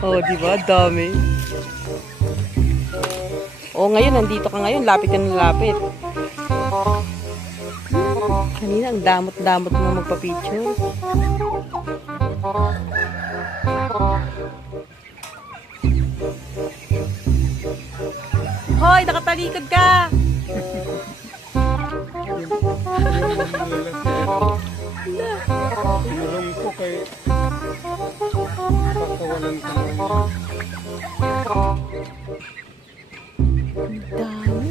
Oh, di ba? Dami. Oh, ngayon, nandito ka ngayon. Lapit ka ng lapit. Kanina, ang damot-damot mo magpa-picture. Hoy, nakatalikod ka! Tinulong ko kay pakawalan ko ng Ang dami.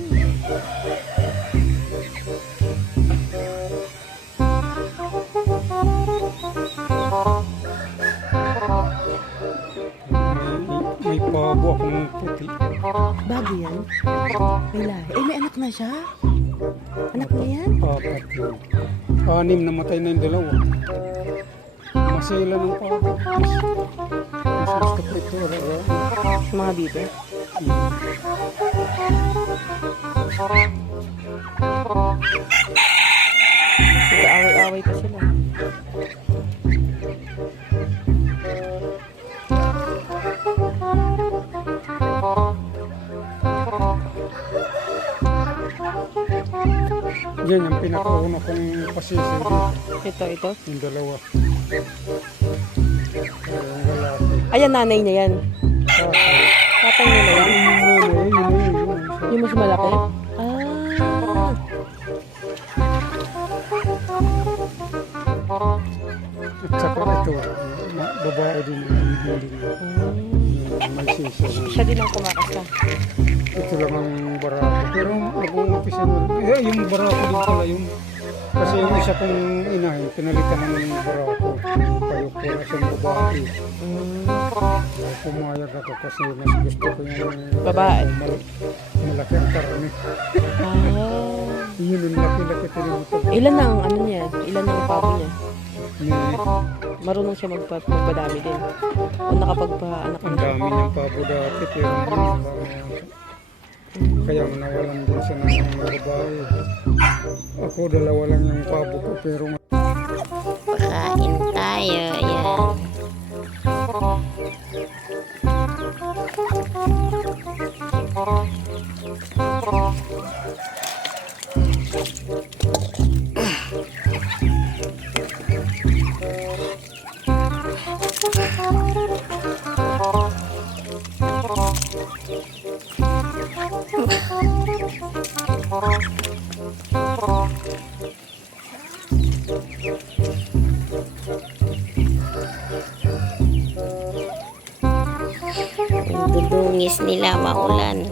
may pabo akong puti. Bago yan? May lahi. Eh, may anak na siya? Anak na yan? Apat yun. 6 namatay na yung dalawa. Masila ng pabo. Mas gusto ko ito. Mga dito? Nag-away-away pa sila. Yan yung pinakauna kong pasisig. Ito. Yung dalawa. Yung lalaki. Ayan, nanay niya yan. Tatay. Tatay niya na yan. Yun. Yung mas malaki? At saka ito, babae din yung hindi may sisiyo. Siya din ang kumakasta. Ito lang ang barako. Pero nag-uumpisa mo. Yung barako din pala yung kasi yung isa kong inahin, pinalitan ng barako. Payok ko na siyang babae. Pumayag ako kasi mas gusto ko yung Babae. malaki ang karne. Yun yung laki-laki tinutog. Ilan ang ano niya? Ilan ang pabo niya? May Marunong siya magpadami din. O nakapagpa-anak ang na. dami niyang pabo dati pero kaya nawalan din siya ng mga babae. Ako dalawa lang yung pabo ko pero Pakain tayo. Yan. Yung dudungis nila maulan.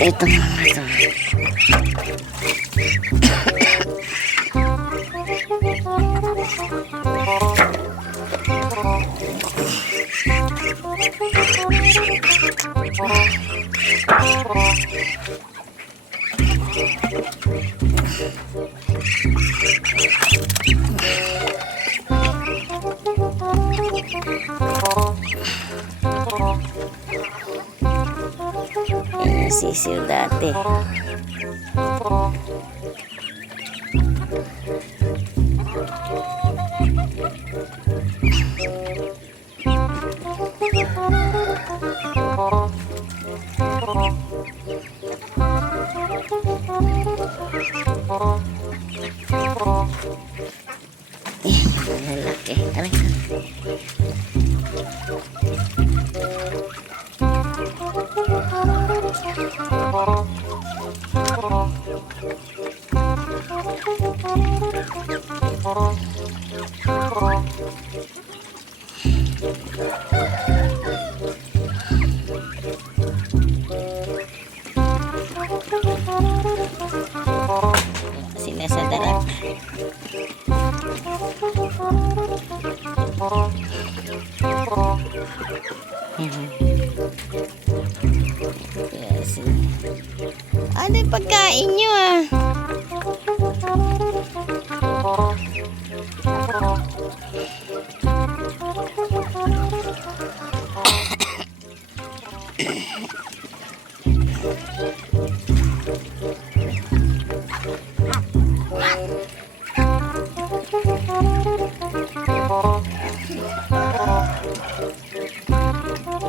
Ito mga to. Yan ang sisiw dati. Lalaki. Aray. Sila sa darat. Ano yung pagkain nyo ah?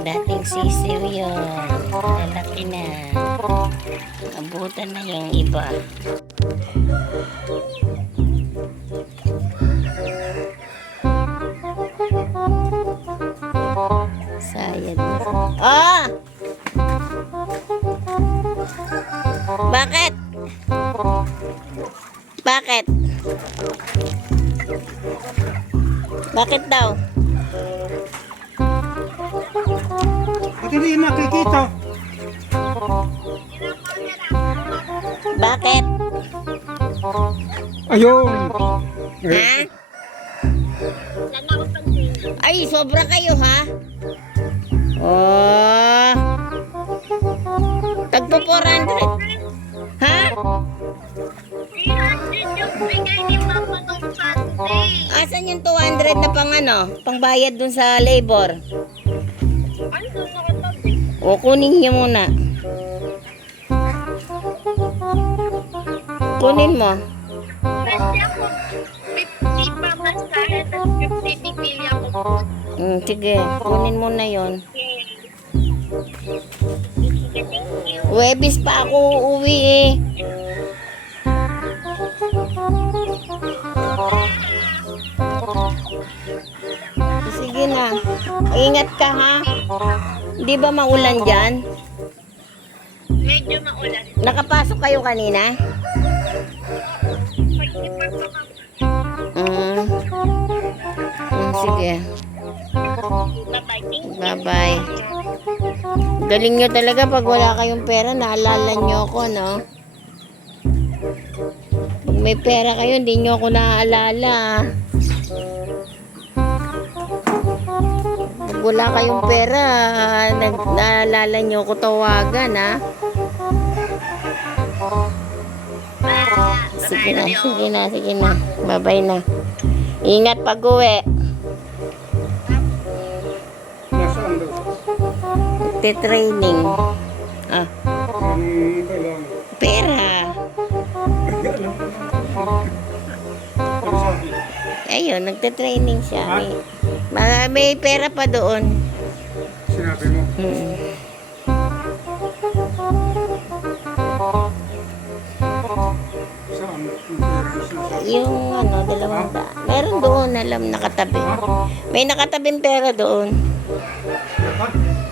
Dating sisiw yun. Lalaki na. Abutan na yung iba. Sayad na. Oh! Bakit? Bakit? Bakit daw? Ba't hindi nakikita? Bakit? Ayun. Ha? Ay, sobra kayo ha? Oh. Tagpo 400. Ha? 300 yung bigay ni Mama nung Sunday. Asan yung 200 na pang ano? Pangbayad dun sa labor? Ano doon nakatabi? O, kunin niyo muna. Kunin mo. Kasi ako, 50 pa mas kaya, tapos 50 bibili ako po. Sige, kunin mo na yon. Sige, thank you. Webis pa ako uuwi eh. Sige na. Ingat ka ha. Di ba maulan dyan? Medyo maulan. Nakapasok kayo kanina? Pag-zipper pa kami. Sige. Bye-bye, thank you. Bye-bye. Galing nyo talaga pag wala kayong pera, naalala nyo ako, no? Pag may pera kayo, hindi nyo ako naaalala. Pag wala kayong pera, naalala nyo ako tawagan, ha? Sige na. Bye-bye na. Ingat pag-uwi. Nasaan daw? Training. Ah, Anong kailangan? pera. Ano sabi? Ayun, nagte-training siya. May pera pa doon. Sinabi mo? Saan? Yung pera na sinasabi? Yung ano, 200. Meron doon, alam, nakatabi. May nakatabing pera doon. Ha?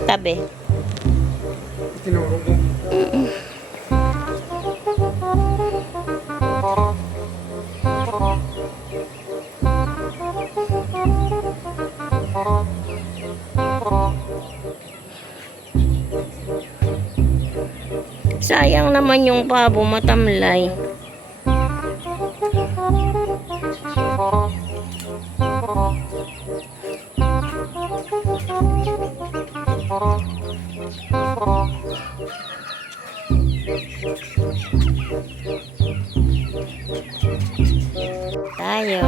Tabi. Tinuro mo? Sayang naman yung pabo, matamlay. Tayo.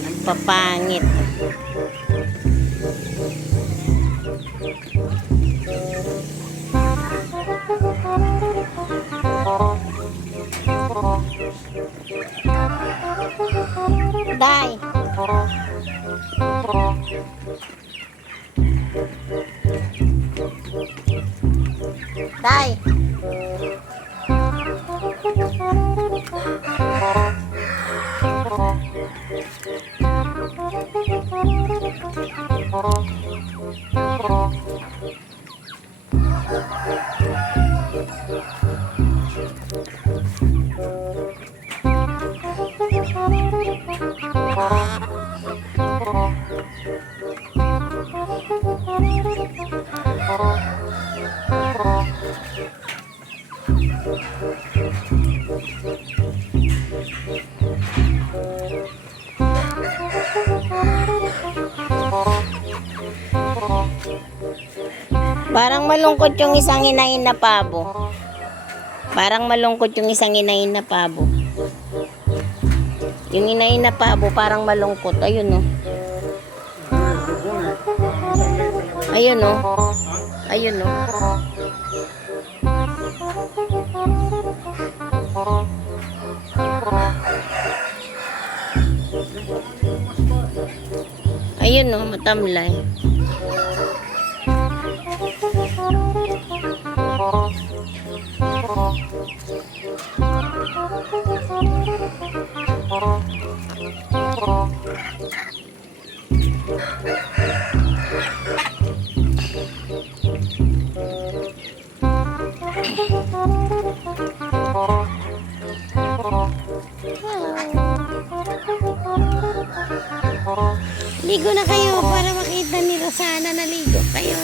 Ang papangit. Day. Day. Parang malungkot yung isang inahin na pabo. Parang malungkot yung isang inahin na pabo. Yung inahin na pabo parang malungkot. Ayun oh. Ayun oh. Ayun oh. Ayun oh, matamlay. Ligo na kayo para makita ni Rosana na ligo kayo.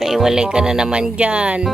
Kaiwalay ka na naman dyan.